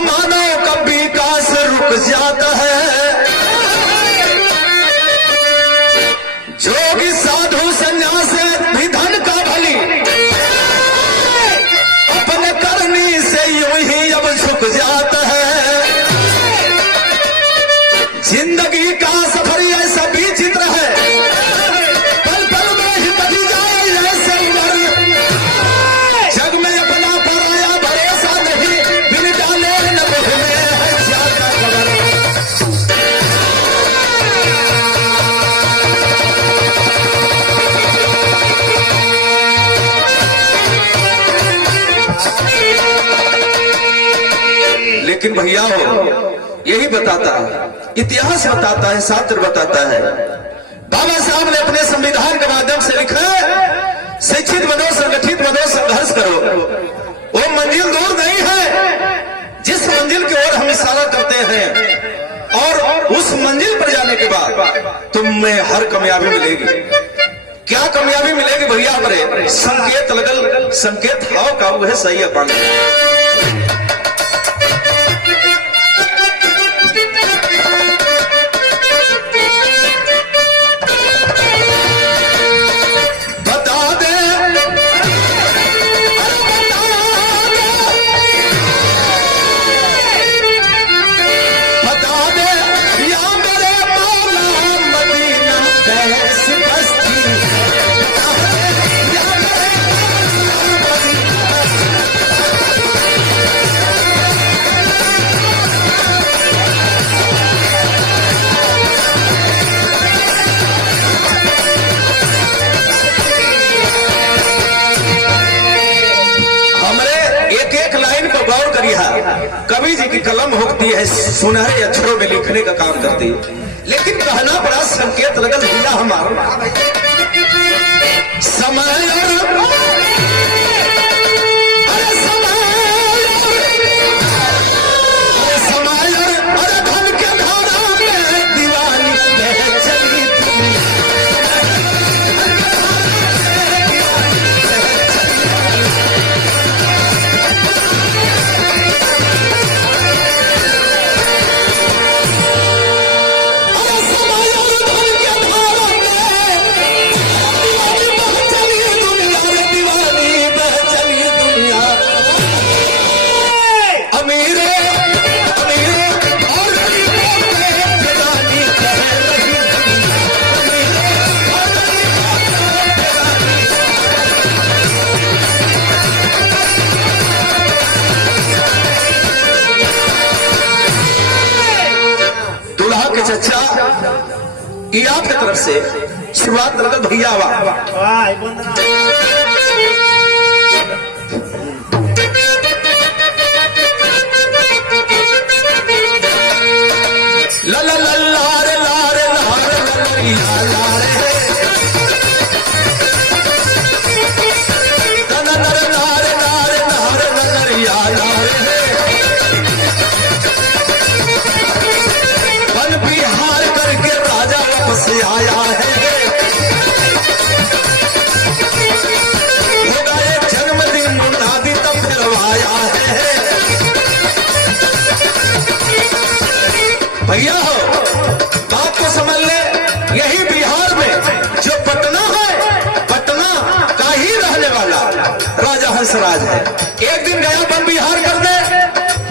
मानव का विकास रुक जाता है। जोगी साधु संन्यास भी धन का भली, अपने करनी से यूं ही अब झुक जाता है। जिंदगी का सफर ऐसा विचित्र है, पल पल में ही कटी जाए ऐसे उम्र। जग में अपना पराया भरोसा नहीं, बिन डाले न में है ज्यादा खबर। लेकिन भैया हो, यही बताता है, इतिहास बताता है, शास्त्र बताता है। बाबा साहब ने अपने संविधान के माध्यम से लिखा है, शिक्षित बनो, संगठित बनो, संघर्ष करो। वो मंजिल दूर नहीं है जिस मंजिल की ओर हम इशारा करते हैं, और उस मंजिल पर जाने के बाद तुम्हें हर कामयाबी मिलेगी। क्या कामयाबी मिलेगी भैया? बड़े संकेत लगल, संकेत हाव का वह सही है पानी। कवि जी की कलम होती है, सुनहरे अक्षरों में लिखने का काम करती है, लेकिन कहना बड़ा संकेत लगल भैया हमारा समय चचा ये आपकी तरफ से शुरुआत लगल भैया ला ला ला लारे लारे लारे लरिया लारे तना लारे लारे लारे लारे लरिया लारे वन बिहार करके राजा वापस आया है। होगा एक जन्मदिन मुनादी तब फिरवाया है। भैया हो बात को समझ ले, यही बिहार में जो पटना है, पटना का ही रहने वाला राजा हंसराज है। एक दिन गया वन बिहार कर दे,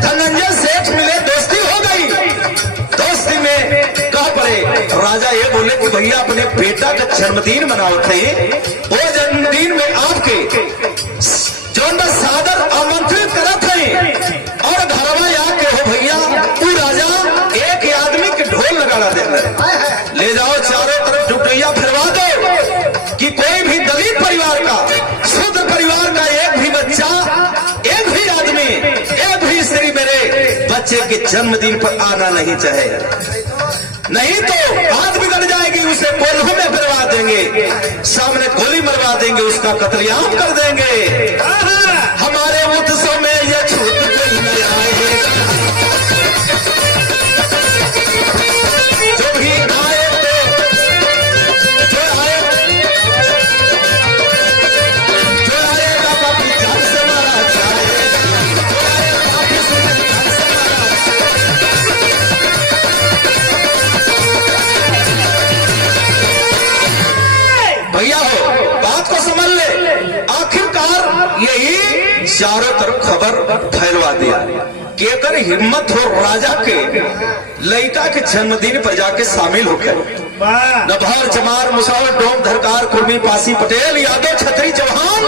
धनंजय सेठ मिले, दोस्ती हो गई। दोस्ती में कह पड़े, राजा ये बोले कि भैया अपने बेटा का जन्मदिन मनाओ थे, वो जन्मदिन में आपके जो सादर आमंत्रित करा थे, और घरवा आके हो भैया तू राजा एक आदमी के ढोल लगाना दे, ले जाओ चारों तरफ जुटैया फिरवा दो कि कोई भी दलित परिवार का, शुद्ध परिवार का एक भी बच्चा, एक भी आदमी, एक भी स्त्री मेरे बच्चे के जन्मदिन पर आना नहीं चाहे, नहीं तो बात बिगड़ जाएगी। उसे कोल्हू में फिरवा देंगे, सामने गोली मरवा देंगे, उसका कत्लेआम कर देंगे। हमारे उत्सव में यह छूट कोई नहीं आएगा। जो भी आए जो आएगा बापू जान से मारा जाएगा, जो आएगा बापू जान से करवा दिया कि अगर हिम्मत हो राजा के लड़का के जन्मदिन पर जाके शामिल होकर नभर चमार मुसावर डोम धरकार कुर्मी पासी पटेल यादव छतरी चौहान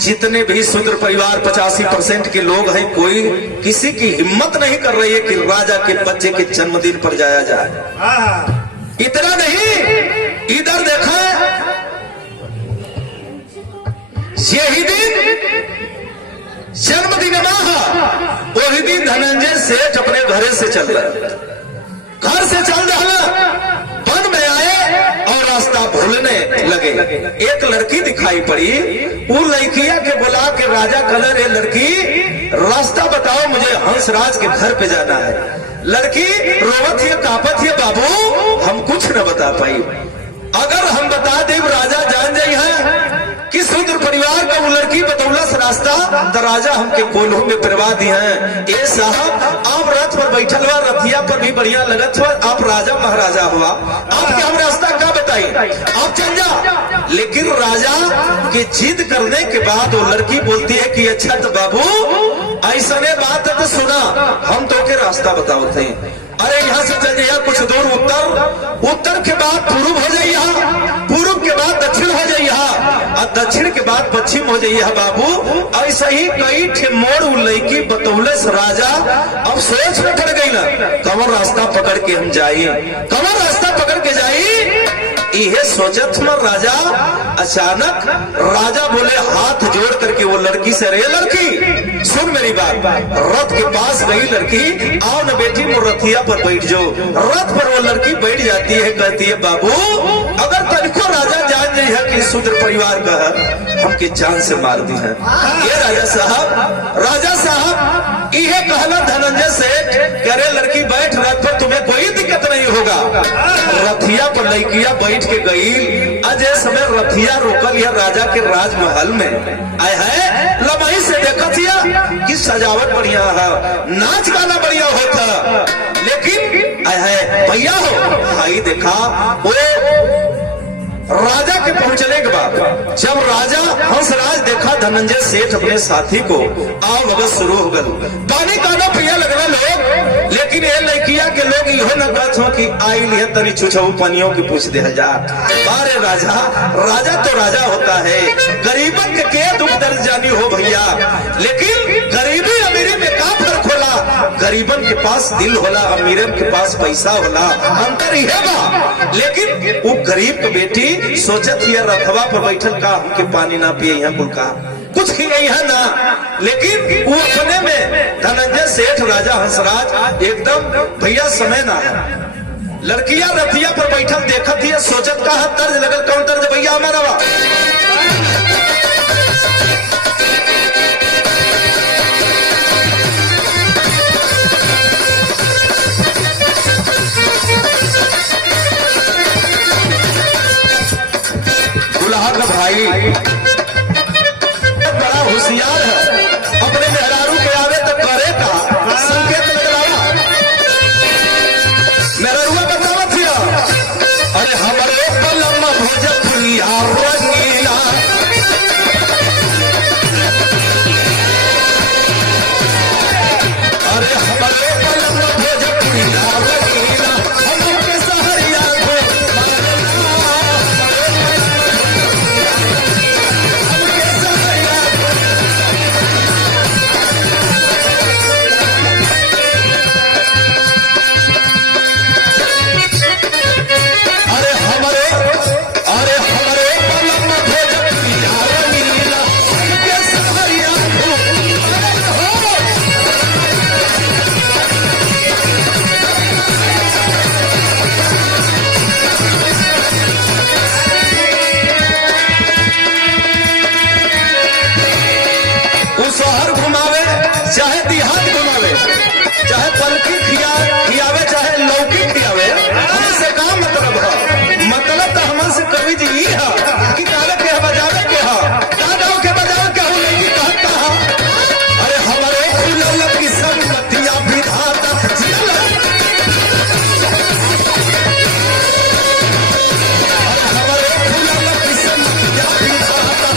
जितने भी शूद्र परिवार 85% के लोग हैं, कोई किसी की हिम्मत नहीं कर रही है कि राजा के बच्चे के जन्मदिन पर जाया जाए। इतना नहीं, इधर देखा यही दिन जन्मदिन वही दिन धनंजय सेठ अपने घरे से चल रहे, घर से चल रहा, वन में आए और रास्ता भूलने लगे। एक लड़की दिखाई पड़ी, वो लड़किया के बुला के राजा कलर है लड़की रास्ता बताओ, मुझे हंसराज के घर पे जाना है। लड़की रोवत है कापत है, बाबू हम कुछ न बता पाई, अगर हम बता दे राजा जान जाई है कि शूद्र परिवार का वो लड़की बतौलस रास्ता, तो राजा हमके कोल्हू में परवा दी है। ए साहब आप रथ पर बैठल हुआ, रथिया पर भी बढ़िया लगत हुआ, आप राजा महाराजा हुआ, आपके हम रास्ता क्या बताई, आप चल जा। लेकिन राजा के जिद करने के बाद वो लड़की बोलती है कि अच्छा तो बाबू ऐसा बात है तो सुना, हम तो के रास्ता बताओते हैं। अरे यहाँ से चल जाइए कुछ दूर उत्तर, उत्तर के बाद पूर्व हो जाइए, पूर्व के बाद दक्षिण हो जाइए, और दक्षिण के बाद पश्चिम हो जाइए बाबू। ऐसा ही कई ठे मोड़ लड़की बतौलस राजा, अब सोच में पड़ गई ना कमर रास्ता पकड़ के हम जाइए, कमर रास्ता पकड़ के जाइए। यह सोचत में राजा अचानक राजा बोले हाथ जोड़ करके वो लड़की से, रे लड़की सुन मेरी बात, रथ के पास गई लड़की, आओ न बेटी वो रथिया पर बैठ जाओ। रथ पर वो लड़की बैठ जाती है, कहती है बाबू अगर तनिको राजा जान जाए है कि शूद्र परिवार का है, हमके जान से मार दी है। ये राजा साहब यह कहला धनंजय सेठ, करे लड़की बैठ रथ पर, तुम्हें कोई दिक्कत नहीं होगा। रथिया पर लड़किया बैठ के गई, अजय समय रथिया रोकल यह राजा के राजमहल में आए है, लमही से देखा कि सजावट बढ़िया है, नाच गाना बढ़िया होता, लेकिन आए है भैया हो भाई देखा वो राजा के पहुंचने के बाद जब राजा हंसराज देखा धनंजय सेठ अपने साथी को, आओ भगत शुरू हो गए, पानी काना प्रिया लग रहा लोग, लेकिन ये लड़किया के लोग यह न कहते हो कि आई लिया तनी छुछऊ पानियों की पूछ दे जा। अरे राजा तो राजा होता है, गरीबन के दुख दर्द जानी हो भैया, लेकिन गरीबी अमीरी में का फर्क होला, गरीबन के पास दिल होला, अमीरन के पास पैसा होला, अंतर ही है बा। लेकिन वो गरीब की बेटी सोचत हिया रथवा पर बैठल का हमके पानी ना पिए यहाँ बुलका कुछ ही नहीं है ना, लेकिन वो अपने में धनंजय सेठ राजा हंसराज एकदम भैया समय ना है। लड़कियां रथिया पर बैठल देखत हिया, सोचत का है तर्ज लगल, कौन तर्ज भैया हमारा वा भाई बड़ा होशियार है, अपने मेहरारू के आवे तो करे का संकेत लगाया, मेहरारूआ बतावत हिया, अरे हमारे पलम भोजपुरिया रंगीला, अरे हमारे पलम भोजपुरिया रंगीला, हमके सहरिया को शहर घुमावे चाहे देहात घुमावे, चाहे पलकी खियावे चाहे लौकी खियावे, हमसे का मतलब है, मतलब तो हमसे कवि जी ही है कि गावे के बजावे के है, गाँव के बजावे के हो नहीं कहता है। अरे हमारे फूल की संगतिया विधाता, हमारे फूल की संगतिया विधाता,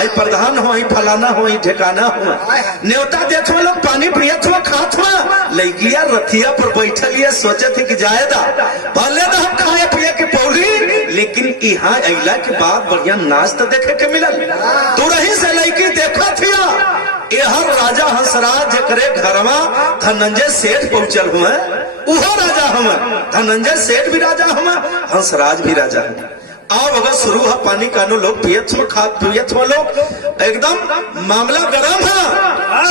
आई प्रधान हो, आई फलाना हो, आई ठिकाना हो, न्योता देत हुआ लोग पानी पियत हुआ खात हुआ, लड़किया रथिया पर बैठल ये सोचत है कि जायदा भले ना हम खाए पिए के पौड़ी, लेकिन यहाँ अइला के बाद बढ़िया नाच तो देखे के मिलल। तू रही से लड़की देखा थिया हर राजा हंसराज जकरे घरवा धनंजय सेठ पहुंचल हुए, उहो राजा हम, धनंजय सेठ भी राजा हम, हंसराज भी राजा हम। अब अगर शुरू है पानी कानो लोग पियत हो, खाद पियत हो लोग, एकदम मामला गरम है,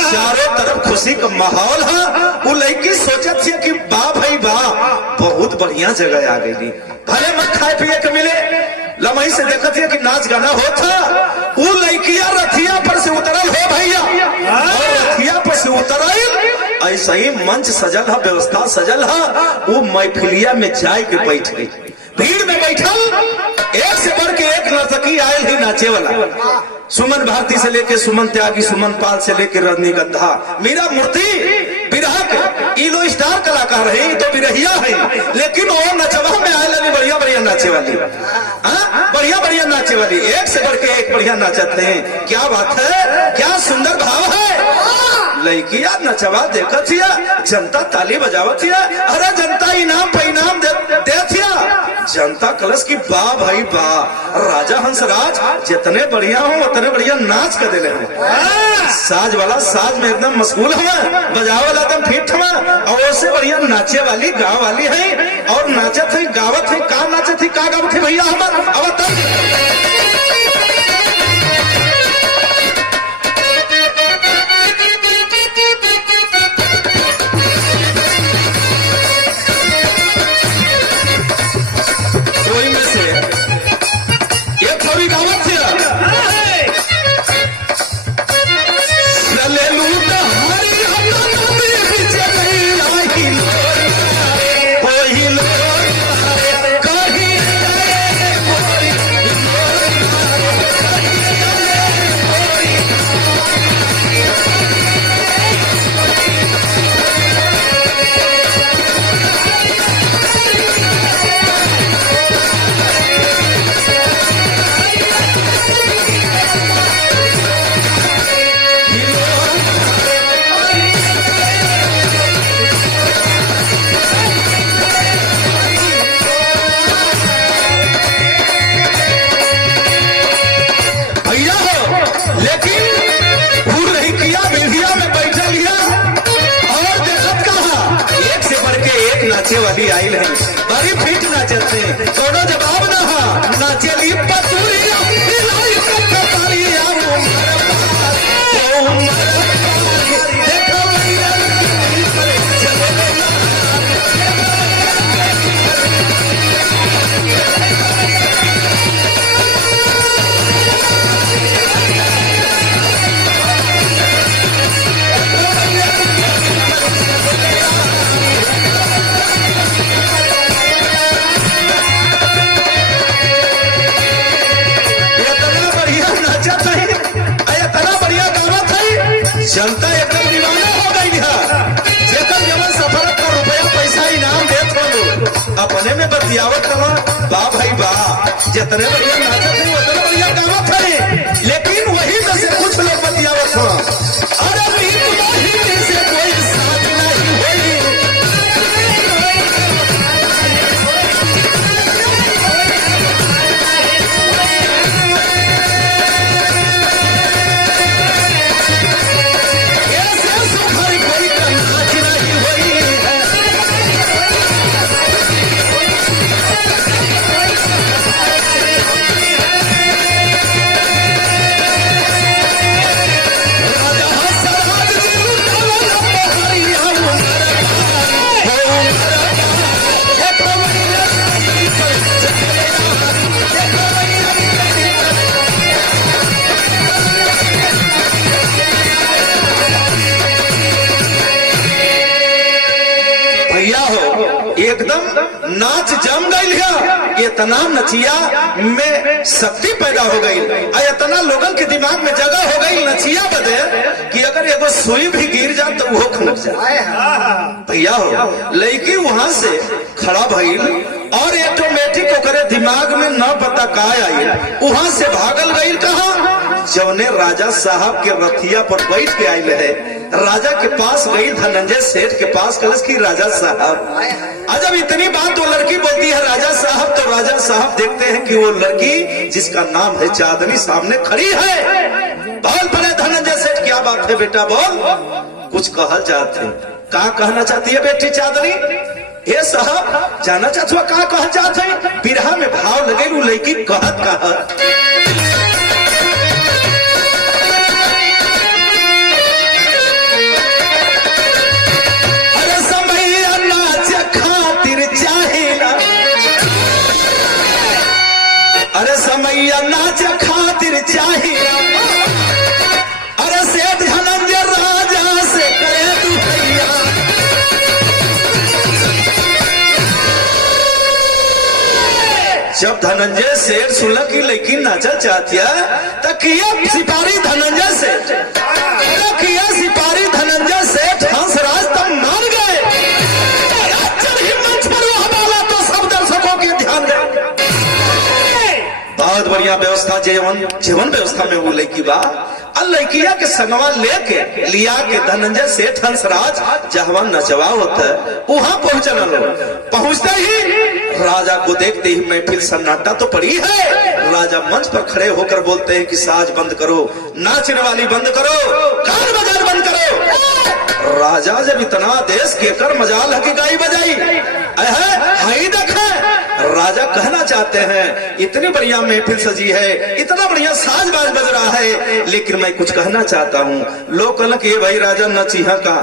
चारों तरफ खुशी का माहौल है। वो लड़की सोचत थी कि बा भाई बा बहुत बढ़िया जगह आ गई, भले मत खाए पिए के मिले, लमही से देखत है कि नाच गाना होता। वो लड़किया रथिया पर से उतरल हो भैया, और रथिया पर से उतरल ऐसा ही मंच सजल है, व्यवस्था सजल है, वो महफिलिया में जाए के बैठ गई, भीड़ में बैठल एक से बढ़ के एक नर्तकी आयल ही नाचे वाला, सुमन भारती से लेके सुमन त्यागी, सुमन पाल से लेके रजनीगंधा, मीरा मूर्ति बिरहा के लो स्टार कलाकार है, तो बिरहिया है, लेकिन वो नचवा में आयल बढ़िया बढ़िया नाचे वाली, बढ़िया बढ़िया नाचे वाली, एक से बढ़ के एक बढ़िया नाचत है। क्या बात है, क्या सुंदर भाव है। लड़किया नचवा देखत हिया, जनता ताली बजावत हिया, अरे जनता इनाम पे इनाम देत हिया, जनता कलश की वाह भाई वाह, राजा हंसराज जितने बढ़िया हो उतने बढ़िया नाच कर देले हैं। साज वाला साज में एकदम मशगूल है, बजावे वाला एकदम फिट है, और उससे बढ़िया नाचे वाली गाँव वाली है, और नाचत है गावत है, का नाचत है का गावत है भैया हमार अब वाली आयल है, बड़ी फिट नाचत है, कोनो जवाब ना हा, नाचली पतुरिया हिलाई कतरिया जनता एकदम दीवाना हो गई है, जेकर जवन सफर का रुपया पैसा इनाम देत हो, अपने में बतियावत कमा बा भाई बा, जितने बढ़िया नाचत है उतने बढ़िया गावत है, लेकिन वही में से कुछ लोग बतियावत हो, अरे नहीं से कोई साथ नहीं होई, एकदम नाच जम गई है, इतना नचिया में शक्ति पैदा हो गई, इतना लोगों के दिमाग में जगह हो गई नचिया बदे कि अगर एगो सुई भी गिर जाए तो वो खनक जाए। भैया हो लड़की वहां से खड़ा भइल, और ऑटोमेटिक ओकरे दिमाग में न पता का आई, वहां से भागल गई कहा जौने राजा साहब के रथिया पर बैठ के आयल है। राजा के पास गई, धनंजय सेठ के पास, कलश की राजा साहब। जब इतनी बात वो लड़की बोलती है राजा साहब, तो राजा साहब देखते हैं कि वो लड़की जिसका नाम है चांदनी सामने खड़ी है। बोल पड़े धनंजय सेठ, क्या बात है बेटा, बोल कुछ कहल चाहते, का कहना चाहती है बेटी चांदनी? ये साहब जाना चाहते हो का कहल चाहते हैं? बिरहा में भाव लगे वो लड़की कहत कहत, अरे समैया नाच खातिर चाहिए, अरे सेठ धनंजय राजा से करे तू भैया। जब धनंजय सेठ सुनल की लड़की नाचा चाहती है तो किया सिपाही धनंजय सेठ, किया सिपाही धनंजय सेठ हंसराज तब मान गए। मंच पर हवाला तो सब दर्शकों के ध्यान दे, बहुत बढ़िया व्यवस्था, जीवन व्यवस्था में वो लड़की बा। लड़किया के संगवा लेके लिया के धनंजय सेठ हंसराज जहवा नचवा होता है वहां पहुंचना लो। पहुंचते ही राजा को देखते ही महफिल सन्नाटा तो पड़ी है। राजा मंच पर खड़े होकर बोलते हैं कि साज बंद करो, नाचने वाली बंद करो, गान बजान बंद करो। राजा जब इतना देश के कर मजाल है कि गाई बजाई हाई देखे, राजा कहना चाहते हैं इतनी बढ़िया महफिल सजी है, इतना बढ़िया साज बाज बज रहा है, लेकिन मैं कुछ कहना चाहता हूँ। लोग कहना कि भाई राजा नचीहा का,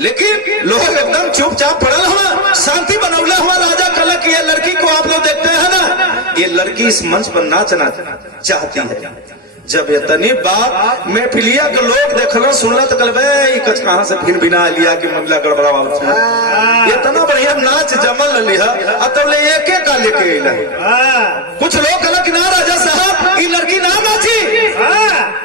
लेकिन लोग एकदम चुपचाप पड़ल हुआ, शांति बनौला हुआ। राजा कहला कि ये लड़की को आप लोग देखते हैं ना, ये लड़की इस मंच पर नाचना चाहती है। जब इतनी बात में फिलिया के लोग देखना सुनला तो कल कहाँ से फिर बिना लिया कि महिला गड़बड़ा, इतना बढ़िया नाच जमल लिया तब ले एक का लेके कुछ लोग कहला कि ना राजा साहब ये लड़की ना नाची।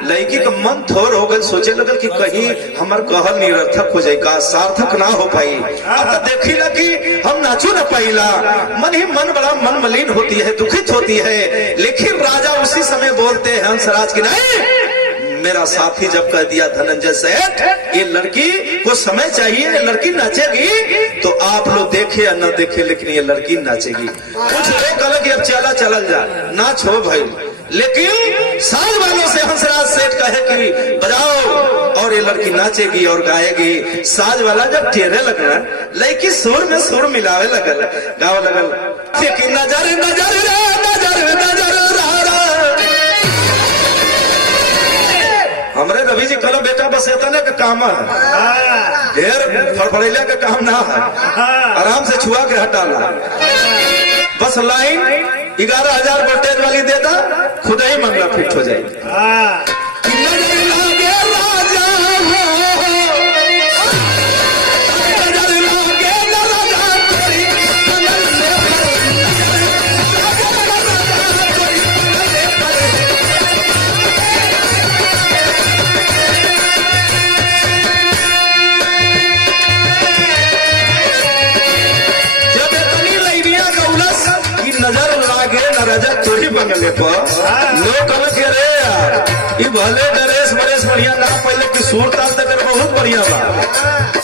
लड़की का मन थोर हो गए, सोचे लगल कि कहीं हमार कहल निरर्थक हो जाएगा, सार्थक ना हो पाई। अब तो देखी ना कि हम नाचू ना पाईला, मन ही मन बड़ा मन मलिन होती है, दुखित होती है। लेकिन राजा उसी समय बोलते हैं हंसराज की नहीं, मेरा साथी जब कह दिया धनंजय सेठ ये लड़की को समय चाहिए, ये लड़की नाचेगी तो आप लोग देखे या न देखे लेकिन ये लड़की नाचेगी। कुछ लोग कहला कि अब चला चल जा नाच हो भाई, लेकिन साज वालों से हंसराज सेठ कहे कि बजाओ और ये लड़की नाचेगी और गाएगी। साज वाला जब टेरे लगना लड़की सुर में सुर मिलावे लगल, गावे लगल कि नजर नजर नजर नजर हमरे रवि जी कहला बेटा बस इतने का काम है, ढेर फड़फड़ैला का काम ना है, आराम से छुआ के हटाना, बस लाइन 11,000 वोल्टेज वाली देता खुद ही मामला फिट हो जाएगी। बंगले पर लोग कहल के रे यार ये भले ड्रेस बरेस बढ़िया ना पहले की सूर ताल तक बहुत बढ़िया बा।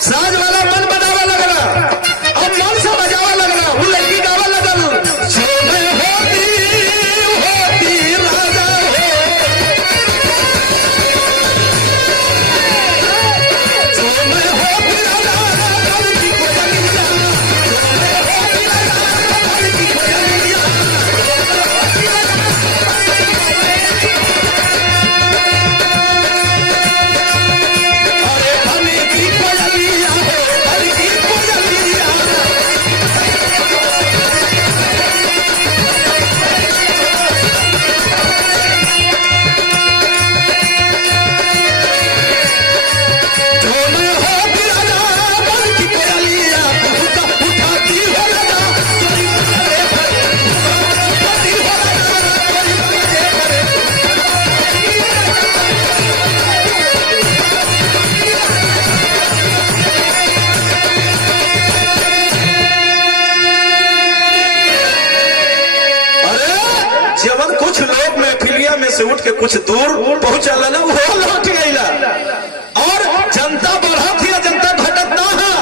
साज वाला मन बनावा लगला, अब मन से बजावा लगला, वो लड़की गावा लगल जो मैं होती राजा हो, जो मैं होती राजा की कोयलिया, महफिलिया में से उठ के कुछ दूर पहुंचल ना वो लौट गईला और जनता बढ़ा थी जनता घटत ना है।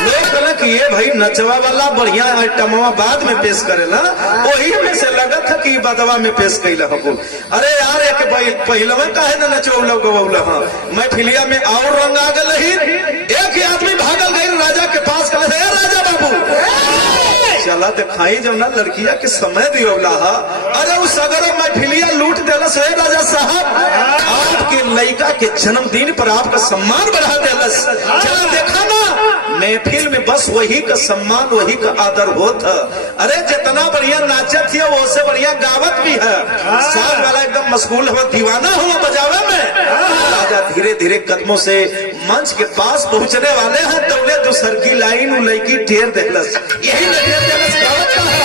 लोग कहला कि ये भाई नचवा वाला बढ़िया आइटमवा बाद में पेश करेला, वही में से लगा था कि बदवा में पेश कैला हमको। अरे यार एक पहलवा काहे ना नचौला गवौला हां महफिलिया में और रंग आ गल ही। एक आदमी भागल गई राजा के पास, कहा हे राजा बाबू चला दिखाई जब ना लड़किया के समय दियोला हा। अरे उस अगर महफिलिया लूट देलस है राजा साहब, आपके लड़का के जन्मदिन पर आपका सम्मान बढ़ा देलस। चला देखा ना महफिल में बस वही का सम्मान वही का आदर होता। अरे जितना बढ़िया नाचत है वो से बढ़िया गावत भी है। साथ वाला एकदम मशगूल हुआ दीवाना हुआ बजावे में। राजा धीरे धीरे कदमों से मंच के पास पहुंचने वाले हैं, दौड़े दूसर की लाइन लड़की ढेर देलस। यही ढेर देलस गावत का है।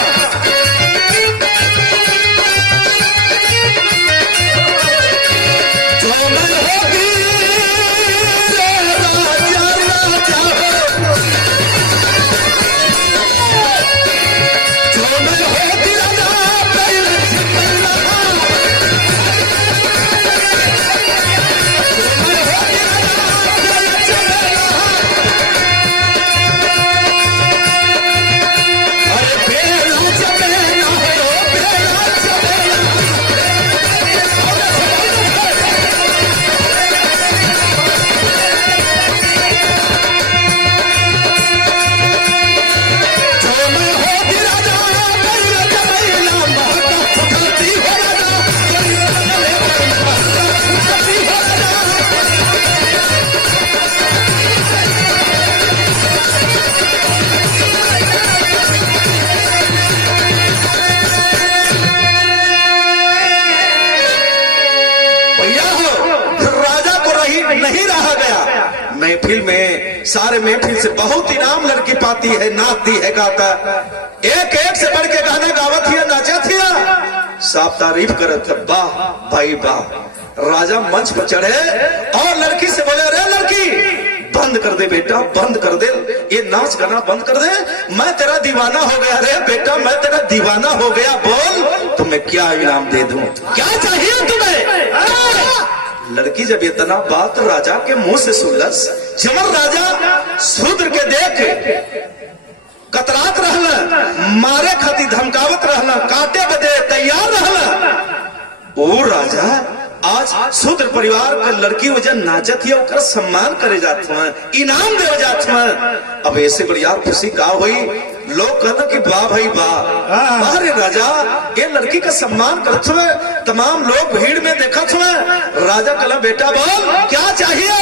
महफिल में सारे महफिल से बहुत इनाम लड़की पाती है, नाचती है, गाता एक एक से बढ़ के गाना गावत हिया नाचत हिया, साफ तारीफ करत है। वाह भाई वाह। राजा मंच पर चढ़े और लड़की से बोले रे लड़की बंद कर दे बेटा, बंद कर दे, ये नाच गाना बंद कर दे, मैं तेरा दीवाना हो गया। रे बेटा मैं तेरा दीवाना हो गया, बोल तुम्हें क्या इनाम दे दूं, क्या चाहिए तुम्हें। लड़की जब इतना बात राजा के मुंह से सुनलस, जमर राजा शूद्र के देख कतरात रहला, मारे खातिर धमकावत रहला, काटे बदे तैयार रहला। ओ राजा आज शूद्र परिवार का लड़की वजह नाचत है, ओकर सम्मान करे जात हुआ, इनाम दे जात हुआ। अब ऐसे बढ़िया खुशी का हुई, लोग कहना कि वाह भाई वाह, अरे राजा ये लड़की का सम्मान करते हुए तमाम लोग भीड़ में देखत हुए। राजा कहला बेटा बोल क्या चाहिए,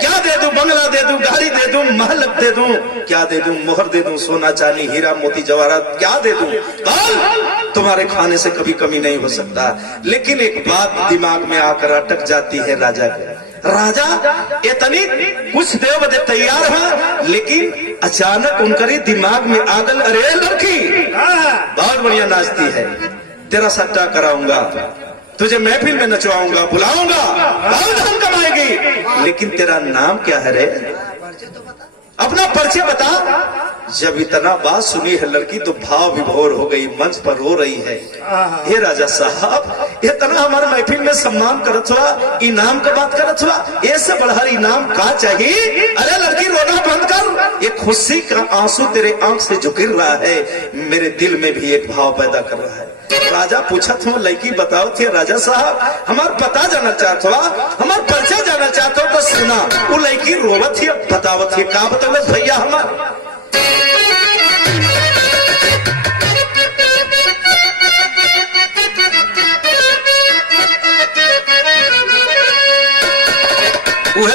क्या दे दूं, बंगला दे दूं, गाड़ी दे दूं, महल दे दूं, क्या दे दूं, मोहर दे दूं, सोना चांदी हीरा मोती जवाहरात क्या दे दूं, बोल तुम्हारे खाने से कभी कमी नहीं हो सकता। लेकिन एक बात दिमाग में आकर अटक जाती है राजा के। राजा इतनी कुछ देव बदे तैयार है, लेकिन अचानक उनके दिमाग में आगल, अरे लड़की बहुत बढ़िया नाचती है, तेरा सट्टा कराऊंगा, तुझे महफिल में नचवाऊंगा, बुलाऊंगा, बहुत धन कमाएगी, लेकिन तेरा नाम क्या है रे, अपना परिचय बता। जब इतना बात सुनी है लड़की तो भाव विभोर हो गई, मंच पर रो रही है। हे राजा साहब इतना हमारे महफिल में सम्मान करत हुआ, इनाम का बात करत हुआ, ऐसे बढ़ा इनाम का चाहिए। अरे लड़की रोना बंद कर, ये खुशी का आंसू तेरे आंख से जो गिर रहा है मेरे दिल में भी एक भाव पैदा कर रहा है। राजा पूछा था लड़की बताओ थे राजा साहब हमार पता जाना चाहत हुआ, हमार परिचय जाना चाहते हो तो सुना। वो लड़की रोवत थी, बतावत थी, का बतावत भैया हमार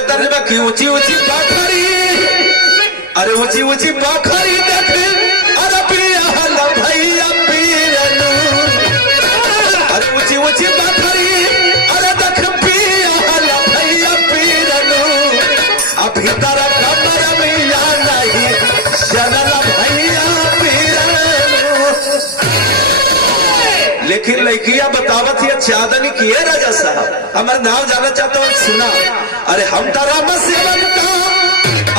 तर्जबा की ऊंची ऊंची पाखरी, अरे ऊंची ऊंची पाखरी देखे, अरे पिया हला भैया पीरनु, अरे ऊंची ऊंची पाखरी, अरे देख पिया हला भैया पीरनु, अभी तारा कमर में या नहीं जनला भैया पीरनु। लेकिन लड़कियां बतावत है चादनी किए राजा साहब हमारे नाम जाना चाहता हूँ, सुना। अरे हम तारा सेवक का,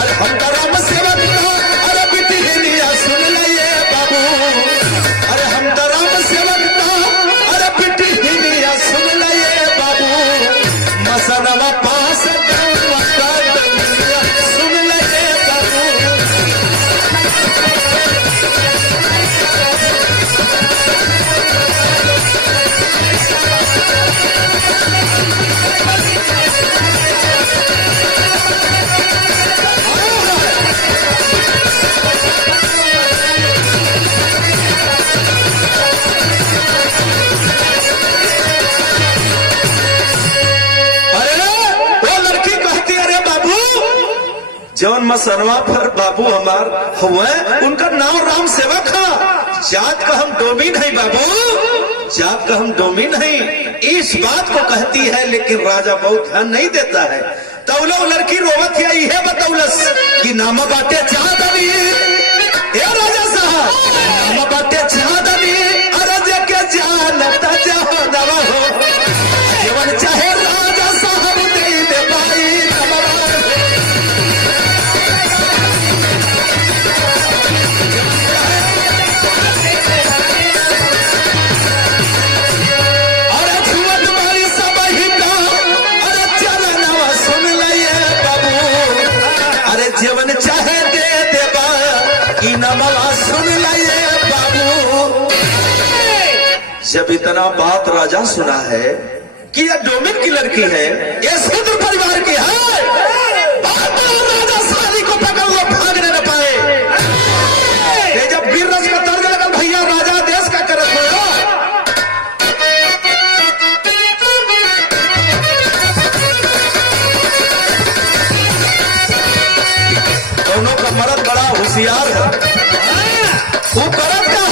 अरे हम तारा सेवक का, अरे बिटिया सुन ले बाबू, अरे हम तारा सेवक का, अरे बिटिया सुन ले मसनवा पर बाबू हमार हुए, उनका नाम राम सेवक है। जात का हम डोमी नहीं बाबू, जात का हम डोमी नहीं, इस बात को कहती है। लेकिन राजा बहुत ध्यान नहीं देता है। तौलो लड़की रोवत है, यह बतौलस कि नामा बाटे चाहदनी, ए राजा साहब नामा बाटे चाहदनी, अरज के जानता जहानवा हो, जीवन चाहे राजा साहब दे दे भाई। जीवन चाहे दे देवा की नमवा सुन लाइए बाबू। जब इतना बात राजा सुना है कि यह डोमिन की लड़की है, ये शूद्र परिवार की है, राजा साली को पकड़ लो, भागने न पाए। जब वीर रस का तर्ज लगल भैया, राजा देश का करत हो। दोनों का मर्द बड़ा होशियार है। वो करत का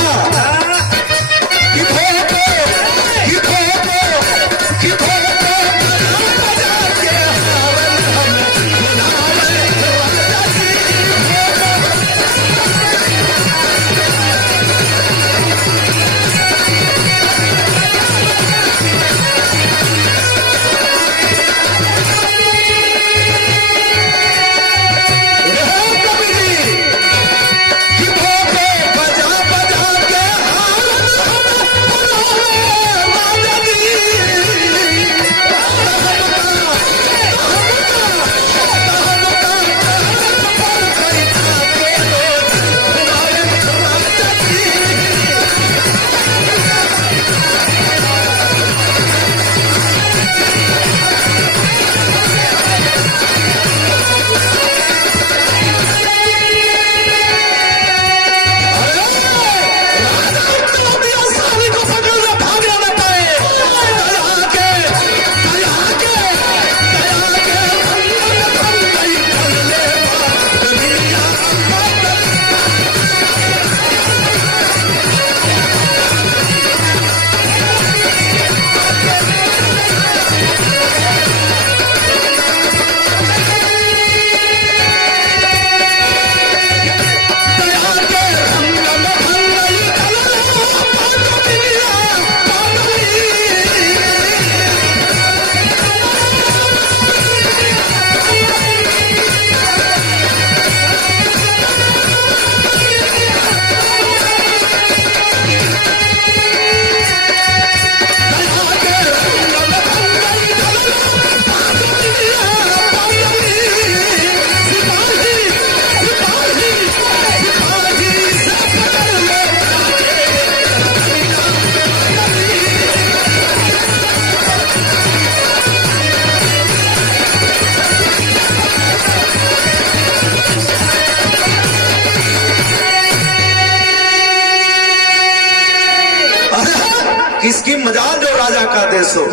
किसकी मजाल जो राजा का देश हो।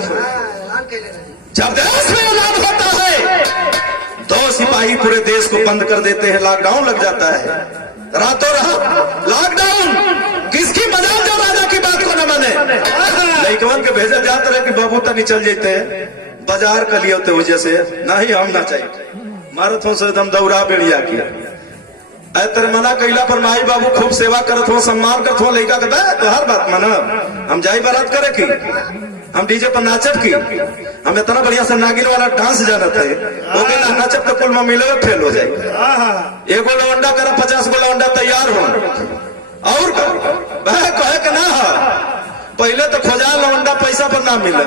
जब देश में ऐलान होता है, 2 सिपाही पूरे देश को बंद कर देते हैं, लॉकडाउन लग जाता है, रातों रात लॉकडाउन। किसकी मजाल जो राजा की बात को न माने। लड़कवन के भेजे जाते रहे कि बाबू तक चल जाते बाजार का लिए होते वजह से नहीं, हम ना चाहिए मारत से एकदम दौरा बेड़िया किया। तेरे मना कैला पर माई बाबू खूब सेवा करत हो, सम्मान करत हो, लड़का के तो हर बात माना हम जाई बारात करे की, हम डीजे पर नाचब की, हम इतना बढ़िया से नागिन वाला डांस जानत है, ओके ना नाचब तो कुल में मिले फेल हो जाए। एगो लवंडा करा 50 गो लवंडा तैयार हो और कहे के ना पहले तो खोजा लवंडा पैसा पर ना मिला,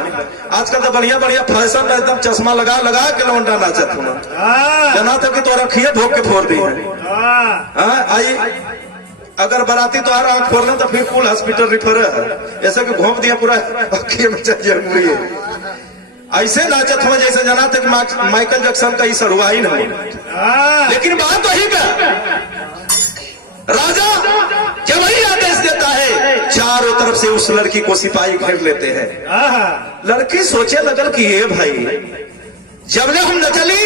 आजकल तो बढ़िया बढ़िया फैशन में एकदम चश्मा लगा लगा के लवंडा नाचत हूँ, जना तक तो रखिए भोग के फोड़ दी है। आई अगर बराती तो आँख फोड़ लें तो फिर कुल हॉस्पिटल रिफर है, ऐसे कि घोंप दिया पूरा अखिए में चाहिए। ऐसे नाचत हुए जैसे जना तक माइकल जैक्सन का ही सरुआ ही नहीं। लेकिन बात वही का राजा जब वही आदेश देता है, चारों तरफ से उस लड़की को सिपाही घेर लेते हैं। लड़की सोचे लगल कि ये भाई जबले हम न चली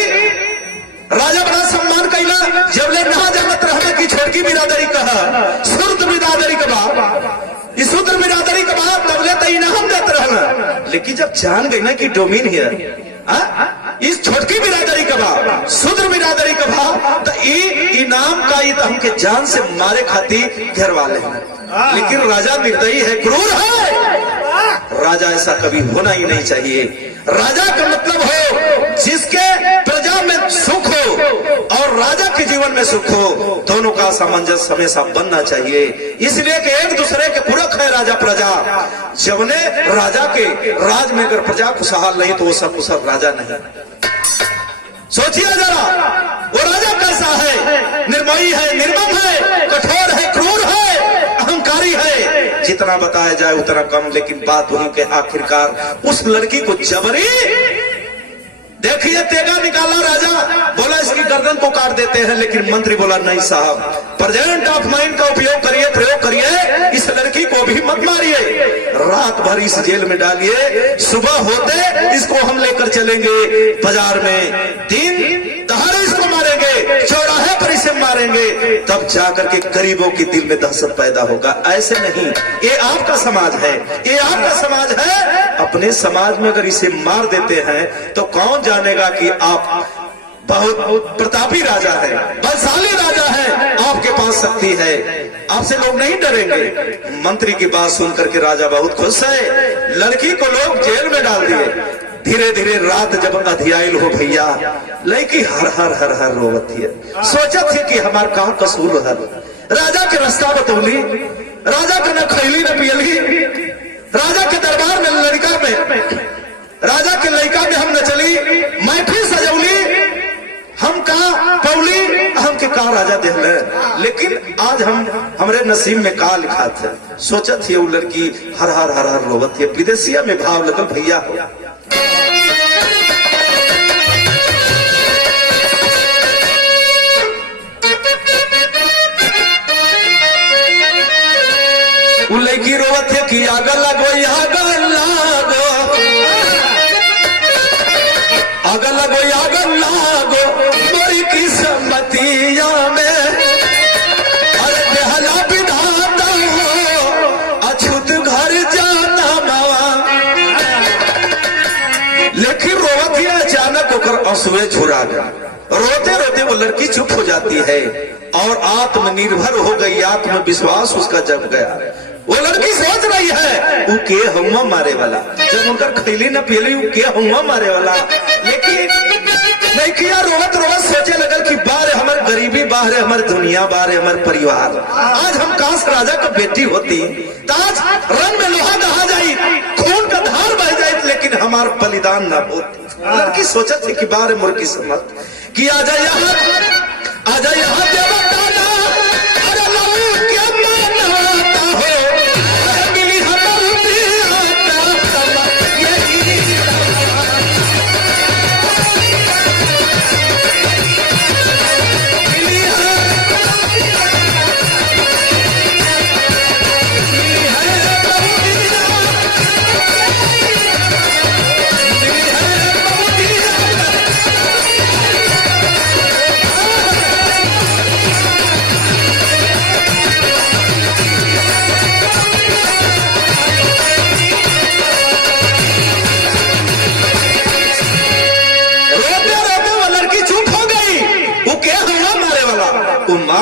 राजा बड़ा सम्मान कैला, जबले नहा जमत रहने की छोटकी बिरादरी कहा, शुद्ध बिरादरी का बाप, इस शुद्ध बिरादरी का बाप तबले तई ना हम देते रहना। लेकिन जब जान गई ना कि डोमिन है इस छोटकी बिरादरी का बाप, शुद्र बिरादरी का भाव, तो इनाम का तो हमके जान से मारे खाती घर वाले हैं। लेकिन राजा निर्दयी है, क्रूर है। राजा ऐसा कभी होना ही नहीं चाहिए। राजा का मतलब हो जिसके प्रजा में सुख हो और राजा के जीवन में सुख हो, दोनों का सामंजस्य हमेशा बनना चाहिए। इसलिए कि एक दूसरे के पूरक है राजा प्रजा। जबने राजा के राज में अगर प्रजा खुशहाल नहीं तो वो सब कुशल राजा नहीं। सोचिए जरा, वो राजा कैसा है? निर्मोही है, निर्मम है, कठोर है, क्रूर है, अहंकारी है। जितना बताया जाए उतना कम। लेकिन बात वही के आखिरकार उस लड़की को जबरी, देखिए तेगा निकाला राजा, बोला इसकी गर्दन को काट देते हैं। लेकिन मंत्री बोला नहीं साहब, प्रेजेंट ऑफ माइंड का उपयोग करिए, प्रयोग करिए, इस लड़की को भी मत मारिए, रात भर इस जेल में डालिए, सुबह होते इसको हम लेकर चलेंगे बाजार में, दिन दहाड़े इसको मारेंगे, चौराहे पर इसे मारेंगे, तब जाकर के गरीबों के दिल में दहशत पैदा होगा। ऐसे नहीं, ये आपका समाज है, ये आपका समाज है। अपने समाज में अगर इसे मार देते हैं तो कौन जानेगा कि आप बहुत प्रतापी राजा है, बलशाली राजा है, आपके पास शक्ति है, आपसे लोग नहीं डरेंगे। मंत्री की बात सुनकर के राजा बहुत खुश है। लड़की को लोग जेल में डाल दिए। धीरे धीरे रात जब अधियाइल हो भैया, लड़की हर हर हर हर रोवत थी, सोचत थी कि हमार का कसूर है। राजा के रास्ता बतौली, राजा के न खैली न पियली, राजा के दरबार में लड़का में, राजा के लड़का में हम न चली, मैफिल सजौली, हम का पौली, हम के का राजा देहले। लेकिन आज हमरे नसीब में का लिखा थे। सोचत थी वो लड़की हर हर हर हर रोवत थी। विदेशिया में भाव लगल भैया हो। वो लड़की रोवत है कि आग लगो, आग लागो, आग लगो, आग लागो मोरी किस्मतिया में, अरे बेहला विधाता अछूत घर जाना मावा। लेकिन रोवत है, अचानक होकर आंसुएं झुरा गया। रोते रोते वो लड़की चुप हो जाती है और आत्मनिर्भर हो गई, आत्मविश्वास उसका जग गया। वो लड़की सोच रही है वो के हुआ मारे वाला, जब उनकर खैली न पियली वो के हुआ मारे वाला। लेकिन नहीं किया, रोवत रोवत सोचे लगल कि बारे हमार गरीबी, बाहर हमारे दुनिया, बाहर हमारे परिवार। आज हम काश राजा का बेटी होती, आज रन में लोहा दहा जाई, खून का धार बह जाए, लेकिन हमार बलिदान न होती। लड़की सोचत थी कि बारे मुर्गी समझ कि आजा यहाँ, आजा यहाँ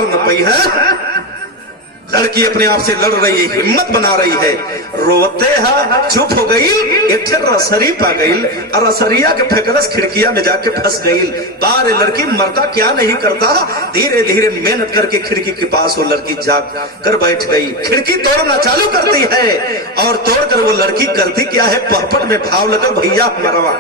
न पई है। लड़की अपने आप से लड़ रही है, हिम्मत बना रही है, रोते है, चुप हो गई। एक रसरी पा गई और रसरिया के फेंकलस खिड़किया में जाके फंस गई। बार लड़की मरता क्या नहीं करता, धीरे धीरे मेहनत करके खिड़की के पास वो लड़की जाग कर बैठ गई। खिड़की तोड़ना चालू करती है और तोड़कर वो लड़की करती क्या है, पहपट में भाव लगल भैया मरवा।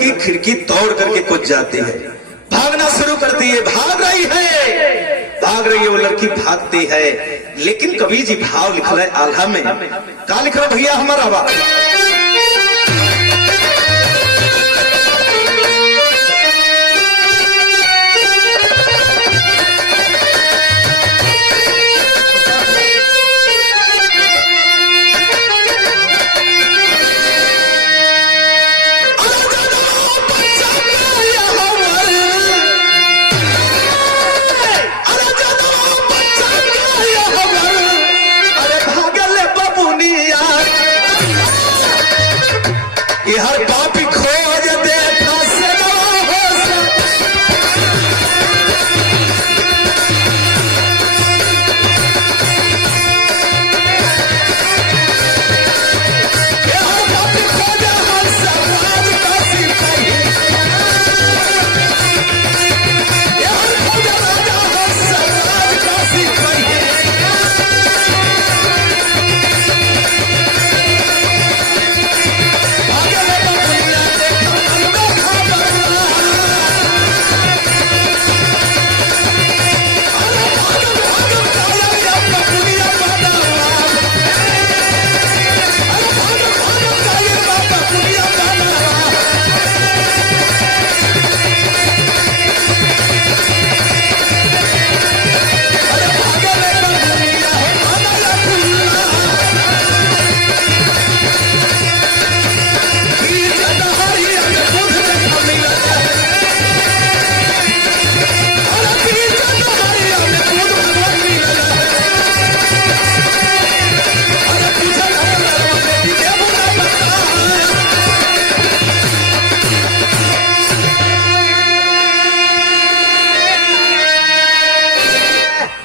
लड़की खिड़की तोड़ करके कूद जाती है, भागना शुरू करती है, भाग रही है वो लड़की भागती है। लेकिन कवि जी भाव लिखल है आल्हा में, का लिख रहा भैया हमारा बात। हर पापी खोज देखा से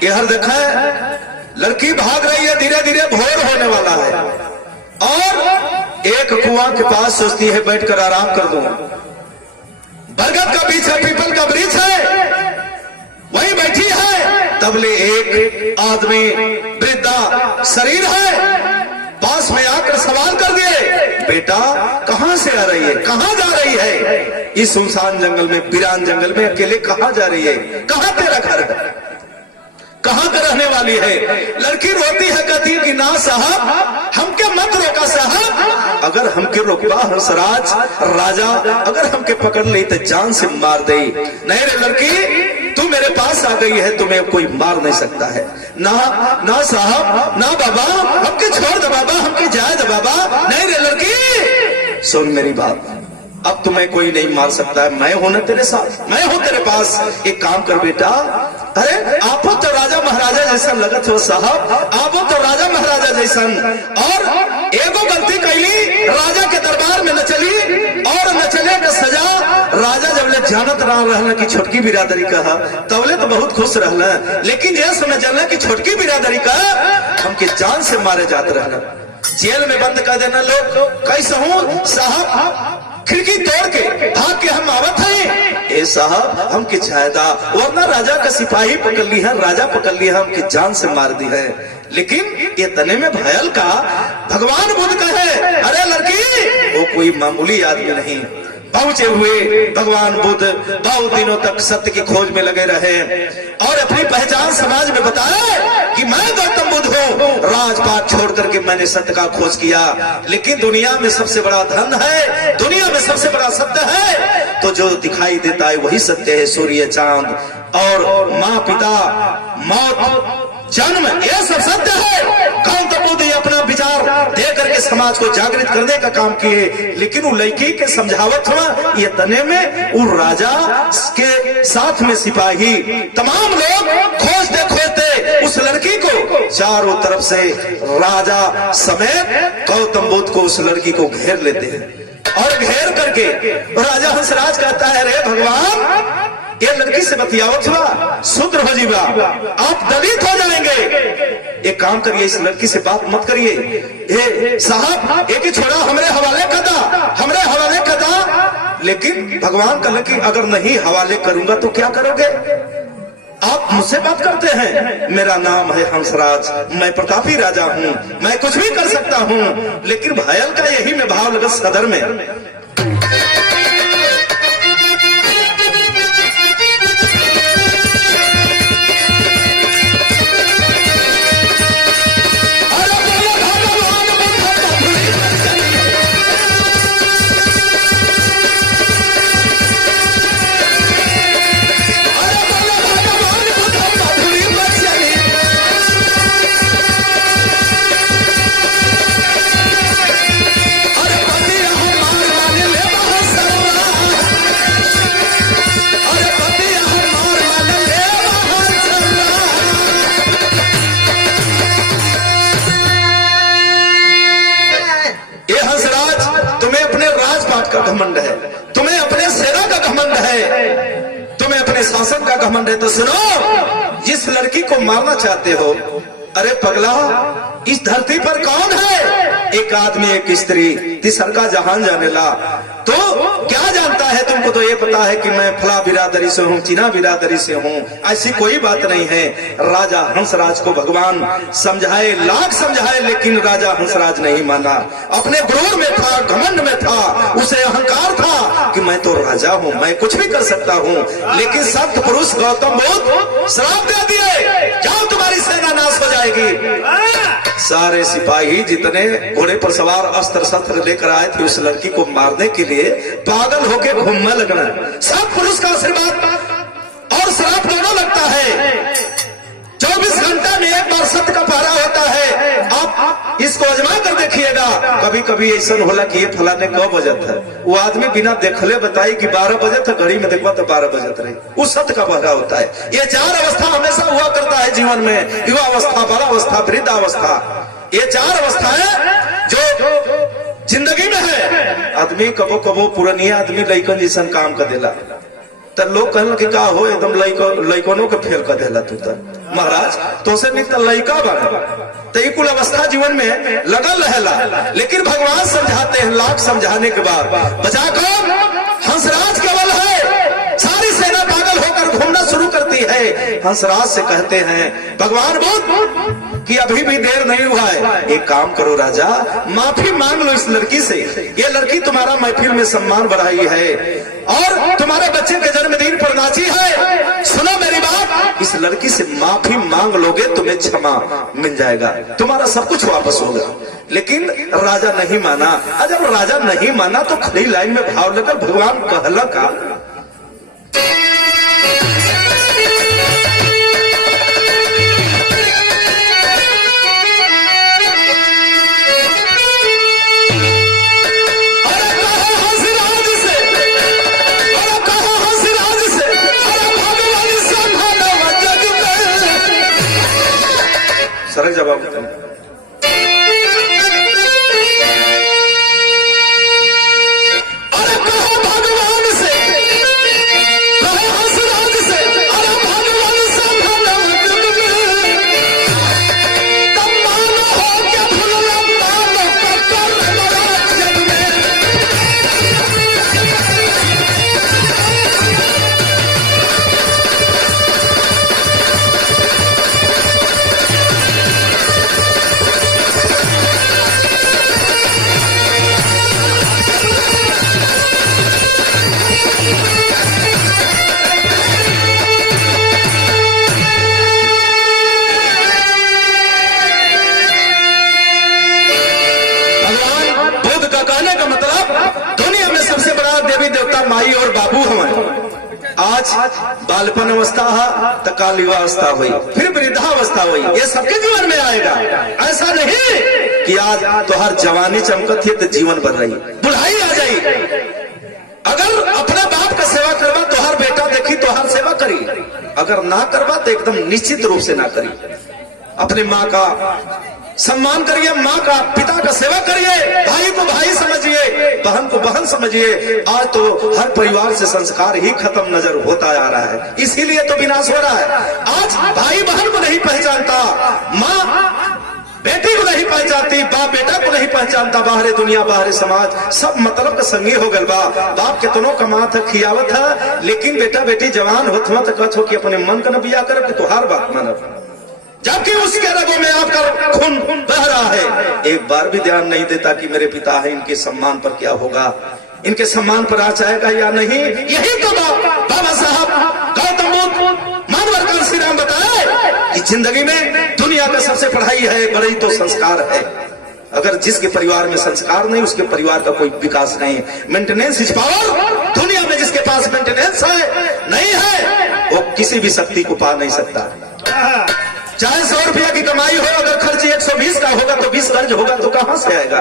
इधर देखा लड़की भाग रही है, धीरे धीरे भोर होने वाला है और एक कुआं के पास सोचती है बैठकर आराम कर दूं। बरगद का वृक्ष है, पीपल का वृक्ष है, वहीं बैठी है। तबले एक आदमी वृद्धा शरीर है पास में आकर सवाल कर दिए, बेटा कहां से आ रही है, कहां जा रही है? इस सुनसान जंगल में, वीरान जंगल में अकेले कहां जा रही है? कहां तेरा घर है, कहां का रहने वाली है? लड़की रोती है, कहती है कि ना साहब हमके मत रोका साहब, अगर हमके रोकबा हंसराज राजा अगर हमके पकड़ ली तो जान से मार दे। नहीं रे लड़की, तू मेरे पास आ गई है, तुम्हें कोई मार नहीं सकता है। ना ना साहब, ना बाबा, हमके छोड़ दे बाबा, हमके जाए दे बाबा। नहीं रे लड़की, सुन मेरी बात, अब तुम्हें कोई नहीं मार सकता है, मैं हूं ना तेरे साथ, मैं हूं तेरे पास। एक काम कर बेटा, अरे आप तो राजा महाराजा जैसा लगत हो साहब, आप तो राजा महाराजा जैसन, और एगो गलती कैली, राजा के दरबार में न चली और न चले का सजा। राजा जब ले जानत रहना की छोटकी बिरादरी का, तबले तो बहुत खुश रहना, लेकिन यह समझ जाना की छोटकी बिरादरी का हमके जान से मारे जाते रहना, जेल में बंद कर देना। लोग कैसा हूँ साहब, खिड़की तोड़ के भाग के हम आवत हैं, ए साहब हमके छायदा, वरना राजा का सिपाही पकड़ ली है, राजा पकड़ लिया, हमके जान से मार दी है। लेकिन ये तने में भयल का भगवान बुद्ध का है। अरे लड़की, वो कोई मामूली आदमी नहीं, पहुंचे हुए भगवान बुद्ध बहुत दिनों तक सत्य की खोज में लगे रहे और अपनी पहचान समाज में बताया कि मैं गौतम बुद्ध हूँ, राजपाट छोड़ करके मैंने सत्य का खोज किया। लेकिन दुनिया में सबसे बड़ा धन है, दुनिया में सबसे बड़ा सत्य है, तो जो दिखाई देता है वही सत्य है। सूर्य, चांद और माँ पिता, मौत, जन्म, ये सब सत्य है। गौतम बुद्ध अपना विचार दे करके समाज को जागृत करने का काम किए, लेकिन वो लड़की के समझावत हुआ ये तने में वो राजा के साथ में सिपाही तमाम लोग खोजते उस लड़की को, चारों तरफ से राजा समेत गौतम बुद्ध को, उस लड़की को घेर लेते हैं और घेर करके राजा हंसराज कहता है, अरे भगवान ये लड़की से बतियावत हुआ, शूद्र हो जीवा, आप दलित हो जाएंगे, एक काम करिए इस लड़की से बात मत करिए। ये साहब एक ही छोड़ा, हमरे हवाले कदा, हमरे हवाले कदा। लेकिन भगवान का लड़की अगर नहीं हवाले करूंगा तो क्या करोगे? आप मुझसे बात करते हैं, मेरा नाम है हंसराज, मैं प्रतापी राजा हूँ, मैं कुछ भी कर सकता हूँ। लेकिन भायल का यही में भाव लगा सदर में, राजपाट का घमंड है, तुम्हें अपने सेना का घमंड है, तुम्हें अपने शासन का घमंड है, तो सुनो, जिस लड़की को मारना चाहते हो, अरे पगला, इस धरती पर कौन है? एक आदमी, एक स्त्री, तीसर का जहान जाने ला। तो क्या जानता है? तुमको तो ये पता है कि मैं फला बिरादरी से हूँ, चीना बिरादरी से हूँ। ऐसी कोई बात नहीं है। राजा हंसराज को भगवान समझाए, लाख समझाए, लेकिन राजा हंसराज नहीं माना। अपने गुरूर में था, घमंड में था, उसे अहंकार था कि मैं तो राजा हूँ, मैं कुछ भी कर सकता हूँ। लेकिन सत्य पुरुष गौतम बुद्ध श्राप दे दिए, जाओ तुम्हारी सेना नाश हो जाएगी। सारे सिपाही जितने घोड़े पर सवार अस्त्र शस्त्र लेकर आए थे उस लड़की को मारने के लिए पागल होके घूमने लगना। सब पुरुष का आशीर्वाद और श्राप दोनों लगता है। 24 घंटा में एक बार सत्य का पहरा होता है। आप इसको आजमा कर देखिएगा। कभी कभी ऐसा होला कि ये फलाने कब बजत है, वो आदमी बिना देखले बताई कि 12 बजे था, घड़ी में देखवा तो 12 बजत रही। उस सत्य का पहरा होता है। ये 4 अवस्था हमेशा हुआ करता है जीवन में, युवा अवस्था, बालावस्था, वृद्धावस्था। ये 4 अवस्थाएं जो जिंदगी में है। आदमी कबो कबो पुरानिया आदमी लइकन जैसन काम कर देला, तो लोग कहल कि का हो, एकदम लइकनों के फेल कर देला तू। तो महाराज तो से नहीं तो लइका बना, तो ये कुल अवस्था जीवन में लगल रहेला। लेकिन भगवान समझाते हैं, लाख समझाने के बाद बचा कौन? हंसराज केवल है। सारी सेना पागल होकर घूमना शुरू करती है। हंसराज से कहते हैं भगवान बुद्ध कि अभी भी देर नहीं हुआ है, एक काम करो राजा, माफी मांग लो इस लड़की से। ये लड़की तुम्हारा महफिल में सम्मान बढ़ाई है और तुम्हारे बच्चे के जन्मदिन पर नाची है। सुनो मेरी बात, इस लड़की से माफी मांग लोगे तुम्हें क्षमा मिल जाएगा, तुम्हारा सब कुछ वापस होगा। लेकिन राजा नहीं माना। जब राजा नहीं माना तो खड़ी लाइन में भाव लेकर भगवान कहला का, सरल जवाब देते हैं। अरे कहो भगवान से, कहो हंसराज से, अरे भगवान तब मानो हो क्या भूलना, मानो जग में। माई और बाबू हमारे आज बालपन अवस्था तो काल युवावस्था हुई, फिर वृद्धावस्था हुई। ये सबके जीवन में आएगा। ऐसा नहीं कि आज तो हर जवानी चमकत है तो जीवन बढ़ रही, बुढ़ाई आ जाई। अगर अपने बाप का सेवा करवा तो हर बेटा देखी तो हर सेवा करी, अगर ना करवा तो एकदम निश्चित रूप से ना करी। अपने माँ का सम्मान करिए, माँ का, पिता का सेवा करिए, भाई को भाई समझिए, बहन को बहन समझिए। आज तो हर परिवार से संस्कार ही खत्म नजर होता आ रहा है, इसीलिए तो विनाश हो रहा है। आज भाई बहन को नहीं पहचानता, माँ बेटी को नहीं पहचानती, बाप बेटा को नहीं पहचानता। बाहरी दुनिया, बाहरी समाज सब मतलब का संगी हो गल बा। बाप के तनो कमात है, खियावत है, लेकिन बेटा बेटी जवान होत हो तो कहो कि अपने मन का न बिया कर, तुहार बात मानब, जबकि उसके रगों में आपका खून बह रहा है। एक बार भी ध्यान नहीं देता कि मेरे पिता है, इनके सम्मान पर क्या होगा, इनके सम्मान पर आ जाएगा या नहीं। यही तो बाबा साहब गौतम बुद्ध मानवर कांसी राम बताए कि जिंदगी में दुनिया का सबसे पढ़ाई है, बड़ी तो संस्कार है। अगर जिसके परिवार में संस्कार नहीं, उसके परिवार का कोई विकास नहीं। Maintenance is power. दुनिया में जिसके पास मेंटेनेंस है नहीं है, वो किसी भी शक्ति को पा नहीं सकता। चाहे 100 रुपया की कमाई हो, अगर खर्च 120 का होगा तो 20 कर्ज होगा तो कहां से आएगा?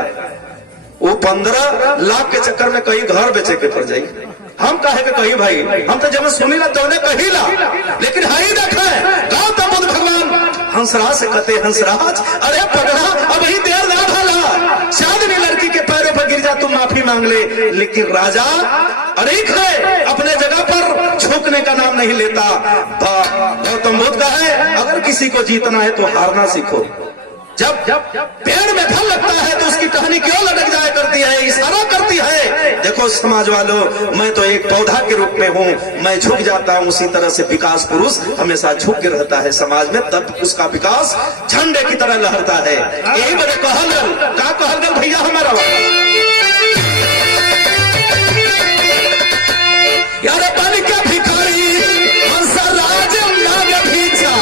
वो 15 लाख के चक्कर में कहीं घर बेचे के पड़ जाए। हम कहे कि कही भाई, हम तो जब सुनी ला तो कही ला, लेकिन हाई देखा गौतम बुद्ध भगवान हंसराज से कहते, हंसराज अरे पगड़ा अब ही देर ना भला, चांदनी लड़की के पैरों पर गिर जा तू माफी मांग ले, लेकिन राजा अड़िग है, अपने जगह पर झुकने का नाम नहीं लेता। गौतम बुद्ध का है, अगर किसी को जीतना है तो हारना सीखो। जब पेड़ में फल लगता है तो उसकी टहनी क्यों लटक जाया करती है, इशारा करती है। देखो समाज वालों, मैं तो एक पौधा के रूप में हूँ, मैं झुक जाता हूँ। उसी तरह से विकास पुरुष हमेशा झुक के रहता है समाज में, तब उसका विकास झंडे की तरह लहरता है। यही बड़े कहलगल का कहलगल भैया हमारा यार पानी क्या भिखारी हंसराज नाग भीचा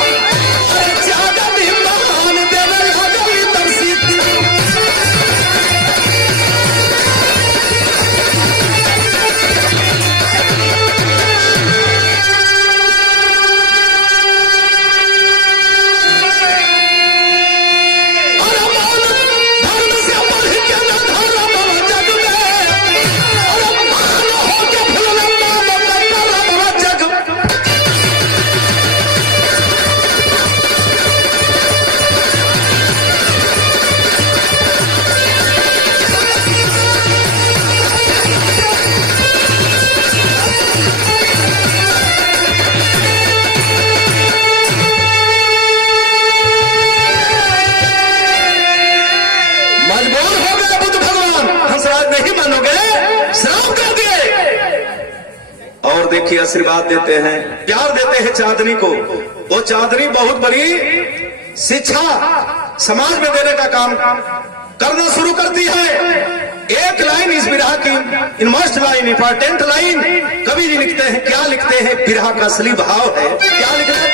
देखिए आशीर्वाद देते हैं, प्यार देते हैं चांदनी को। वो चांदनी बहुत बड़ी शिक्षा समाज में देने का काम करना शुरू करती है। एक लाइन इस बिरहा की, इनमोस्ट लाइन, इंपॉर्टेंट लाइन कवि जी लिखते हैं। क्या लिखते हैं? बिरहा का असली भाव है, क्या लिखना है?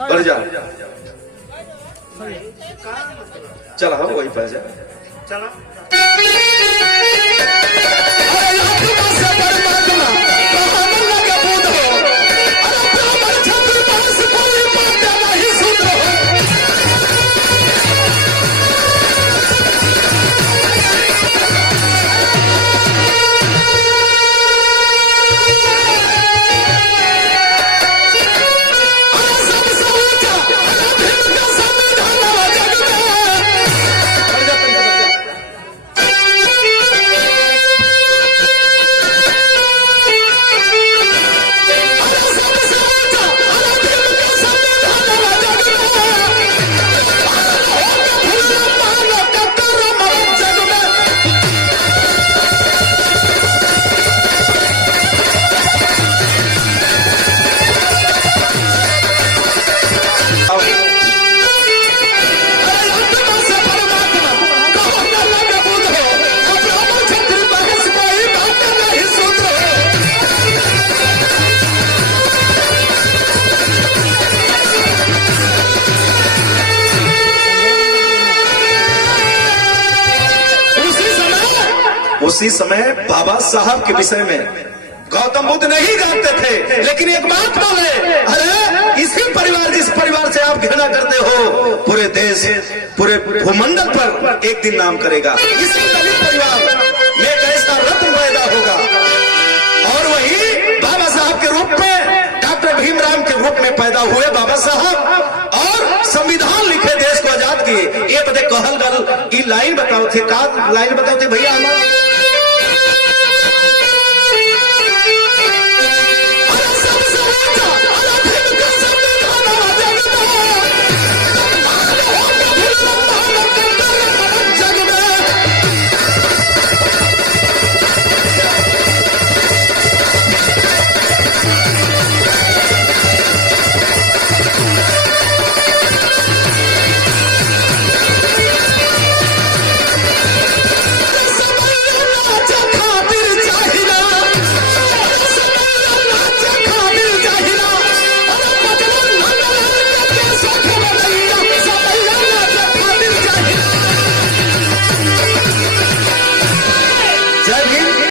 बढ़ जा, चला हो वही पर जा, चला उसी समय बाबा साहब के विषय में गौतम बुद्ध नहीं जानते थे, लेकिन एक बात बोले, अरे इसी परिवार, जिस परिवार से आप घृणा करते हो, पूरे देश, पूरे भूमंडल पर एक दिन नाम करेगा। इसी दलित परिवार में एक ऐसा रत्न पैदा होगा, और वही बाबा साहब के रूप में, डॉक्टर भीमराव के रूप में पैदा हुए बाबा साहब, और संविधान लिखे, देश को आजाद किए। ये बदे कहलगल की लाइन बताओ थे, का लाइन बताओ थे भैया हमारा?